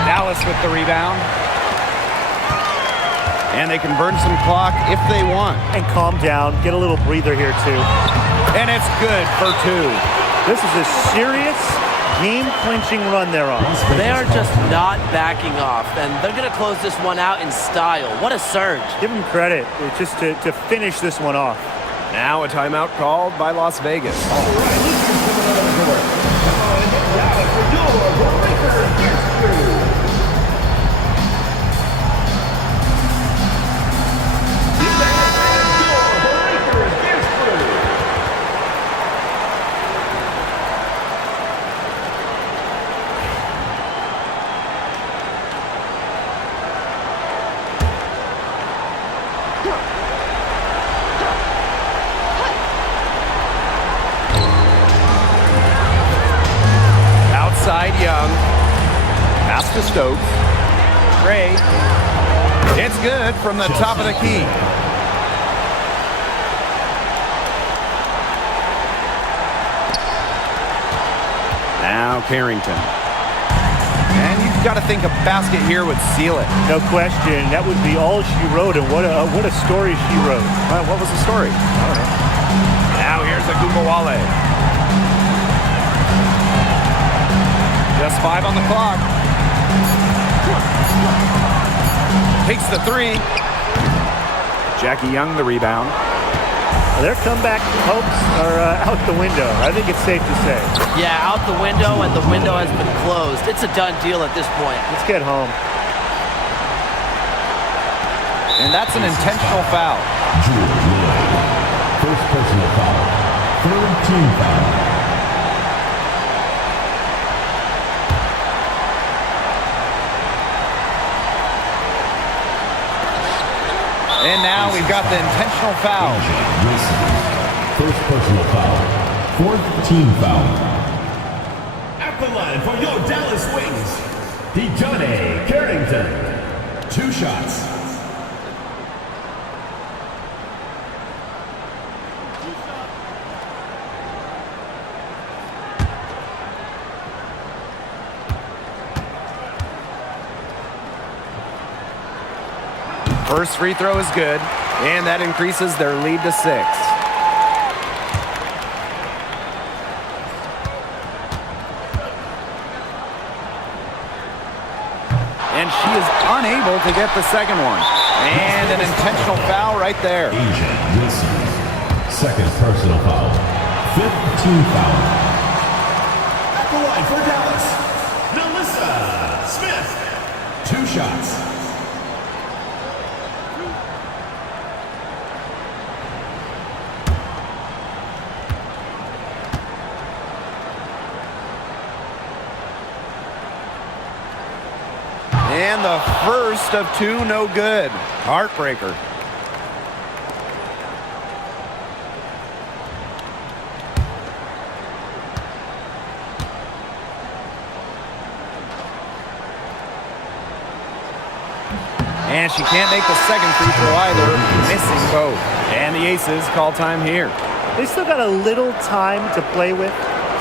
Dallas with the rebound. And they can burn some clock if they want. And calm down, get a little breather here too. And it's good for 2. This is a serious game-clinching run they're on. They are just not backing off, and they're going to close this one out in style. What a surge. Give them credit just to finish this one off. Now a timeout called by Las Vegas. Outside Young. Pass to Stokes. Gray. It's good from the top of the key. Now Carrington. And you've got to think a basket here would seal it. No question. That would be all she wrote, and what a story she wrote. What was the story? I don't know. Now here's Ogunbowale. Just 5 on the clock. Takes the 3. Jackie Young the rebound. Their comeback hopes are out the window. I think it's safe to say. Yeah, out the window, and the window has been closed. It's a done deal at this point. Let's get home. And that's an intentional foul. George Lloyd. First personal foul. Third team foul. And now we've got the intentional foul. Wilson. First personal foul. Fourth team foul. At the line for your Dallas Wings, DeJounte Carrington. 2 shots. First free throw is good, and that increases their lead to 6. And she is unable to get the second one. And an intentional foul right there. Asia Wilson. Second personal foul. Fifth team foul. At the line for Dallas, Melissa Smith. 2 shots. And the first of 2, no good. Heartbreaker. And she can't make the second free throw either, missing both. And the Aces call time here. They still got a little time to play with,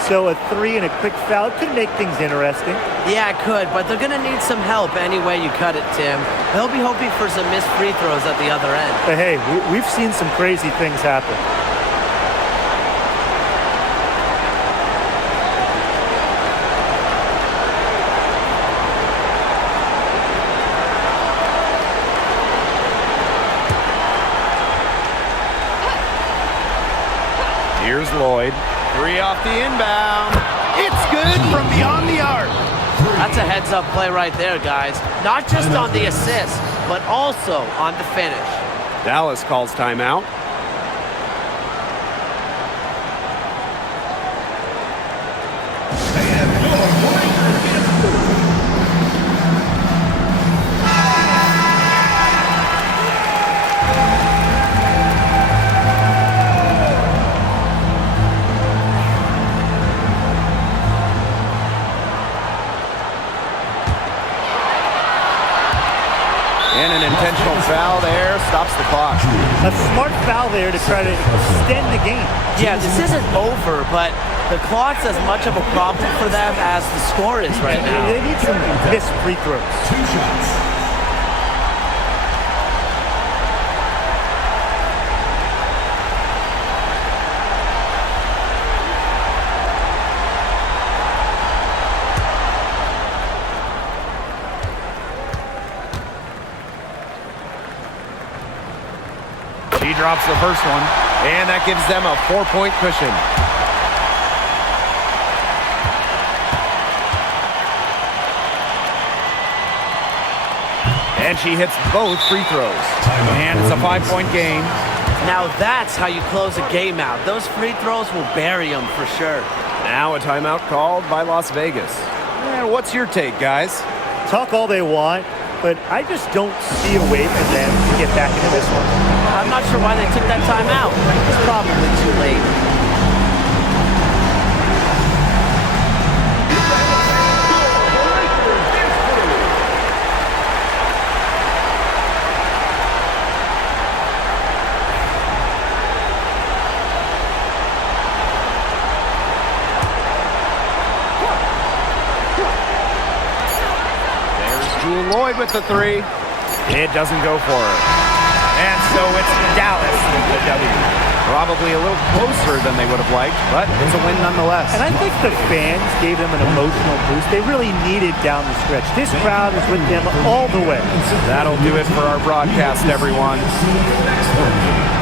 so a 3 and a quick foul could make things interesting. Yeah, it could, but they're going to need some help any way you cut it, Tim. They'll be hoping for some missed free throws at the other end. But hey, we've seen some crazy things happen. Here's Lloyd. 3 off the inbound. It's good from beyond the arc. That's a heads-up play right there, guys. Not just on the assist, but also on the finish. Dallas calls timeout. And an intentional foul there stops the clock. A smart foul there to try to extend the game. Yeah, this isn't over, but the clock's as much of a problem for them as the score is right now. They need some missed free throws. 2 shots. She drops the first one, and that gives them a 4-point cushion. And she hits both free throws. And it's a 5-point game. Now that's how you close a game out. Those free throws will bury them for sure. Now a timeout called by Las Vegas. And what's your take, guys? Talk all they want, but I just don't see a way for them to get back into this one. I'm not sure why they took that time out. It's probably too late. Lloyd with the 3. It doesn't go for her. And so it's Dallas with the W. Probably a little closer than they would have liked, but it's a win nonetheless. And I think the fans gave them an emotional boost they really needed down the stretch. This crowd was with them all the way. That'll do it for our broadcast, everyone. See you next time.